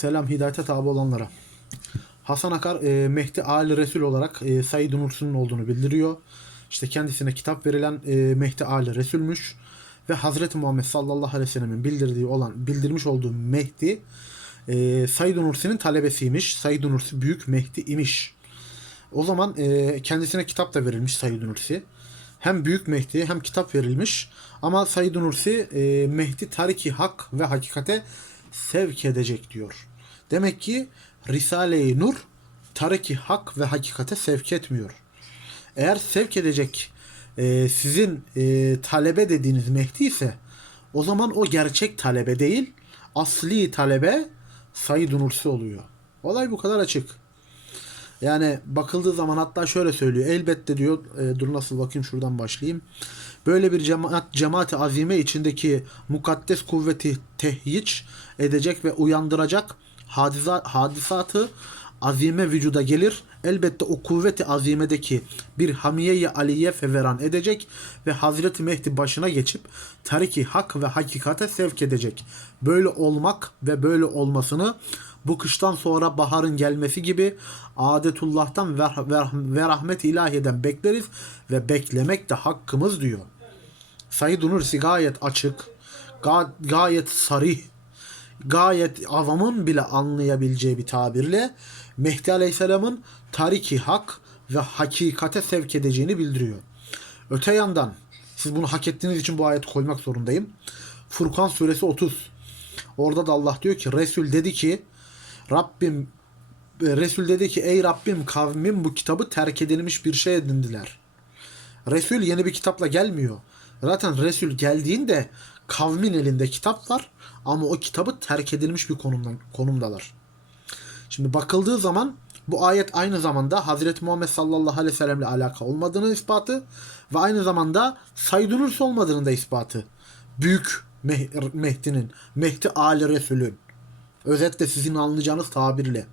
Selam hidayete tabi olanlara. Hasan Akar e, Mehdi Ali Resul olarak e, Said Nursi'nin olduğunu bildiriyor. İşte kendisine kitap verilen e, Mehdi Ali Resul'müş ve Hazreti Muhammed sallallahu aleyhi ve sellemin bildirdiği olan bildirmiş olduğu Mehdi e, Said Nursi'nin talebesiymiş. Said Nursi büyük Mehdi imiş. O zaman e, kendisine kitap da verilmiş Said Nursi. Hem Büyük Mehdi hem kitap verilmiş. Ama Said Nursi e, Mehdi tariki hak ve hakikate sevk edecek diyor. Demek ki Risale-i Nur tariki hak ve hakikate sevk etmiyor. Eğer sevk edecek e, sizin e, talebe dediğiniz Mehdi ise o zaman o gerçek talebe değil asli talebe Said Nursi oluyor. Olay bu kadar açık. Yani bakıldığı zaman hatta şöyle söylüyor. Elbette diyor. e, dur nasıl bakayım şuradan başlayayım. Böyle bir cemaat cemaati azime içindeki mukaddes kuvveti tehyiç edecek ve uyandıracak hadisa, hadisatı azime vücuda gelir. Elbette o kuvveti azimedeki bir hamiye-i aliye feveran edecek ve Hazreti Mehdi başına geçip tariki hak ve hakikate sevk edecek. Böyle olmak ve böyle olmasını bu kıştan sonra baharın gelmesi gibi adetullah'tan ve, ve, ve rahmet ilahiyeden bekleriz ve beklemek de hakkımız diyor. Said Nursi gayet açık, ga- gayet sarih, gayet avamın bile anlayabileceği bir tabirle Mehdi Aleyhisselam'ın tariki hak ve hakikate sevk edeceğini bildiriyor. Öte yandan siz bunu hak ettiğiniz için bu ayeti koymak zorundayım. Furkan suresi 30. Orada da Allah diyor ki Resul dedi ki Rabbim e, Resul dedi ki ey Rabbim kavmim bu kitabı terk edilmiş bir şey edindiler. Resul yeni bir kitapla gelmiyor. Zaten Resul geldiğinde kavmin elinde kitap var ama o kitabı terk edilmiş bir konumdan, konumdalar. Şimdi bakıldığı zaman bu ayet aynı zamanda Hazreti Muhammed sallallahu aleyhi ve sellemle alaka olmadığını ispatı ve aynı zamanda Said Nursi olmadığını da ispatı. Büyük Meh- Mehdi'nin, Mehdi Ali Resul'ün. Özetle sizin anlayacağınız tabirle.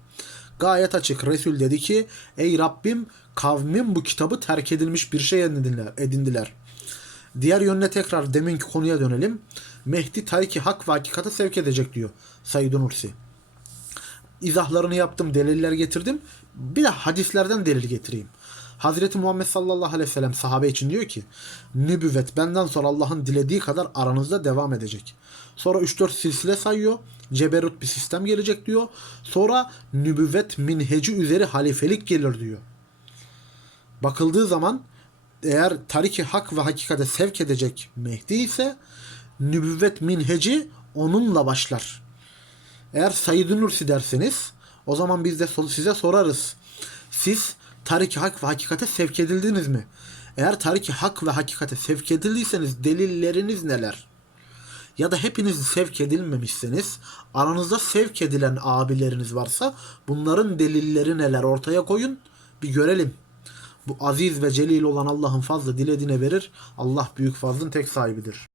Gayet açık. Resul dedi ki ey Rabbim kavmim bu kitabı terk edilmiş bir şey edindiler. Diğer yönüne tekrar deminki konuya dönelim. Mehdi tariki hak ve hakikate sevk edecek diyor Said Nursi. İzahlarını yaptım, deliller getirdim. Bir de hadislerden delil getireyim. Hazreti Muhammed sallallahu aleyhi ve sellem sahabe için diyor ki nübüvvet benden sonra Allah'ın dilediği kadar aranızda devam edecek. Sonra 3-4 silsile sayıyor. Ceberut bir sistem gelecek diyor. Sonra nübüvvet minheci üzeri halifelik gelir diyor. Bakıldığı zaman eğer tariki hak ve hakikate sevk edecek Mehdi ise nübüvvet minheci onunla başlar. Eğer Said Nursi derseniz o zaman biz de size sorarız. Siz tariki hak ve hakikate sevk edildiniz mi? Eğer tariki hak ve hakikate sevk edildiyseniz delilleriniz neler? Ya da hepiniz sevk edilmemişseniz aranızda sevk edilen abileriniz varsa bunların delilleri neler ortaya koyun bir görelim. Bu aziz ve celil olan Allah'ın fazla dilediğine verir. Allah büyük fazlın tek sahibidir.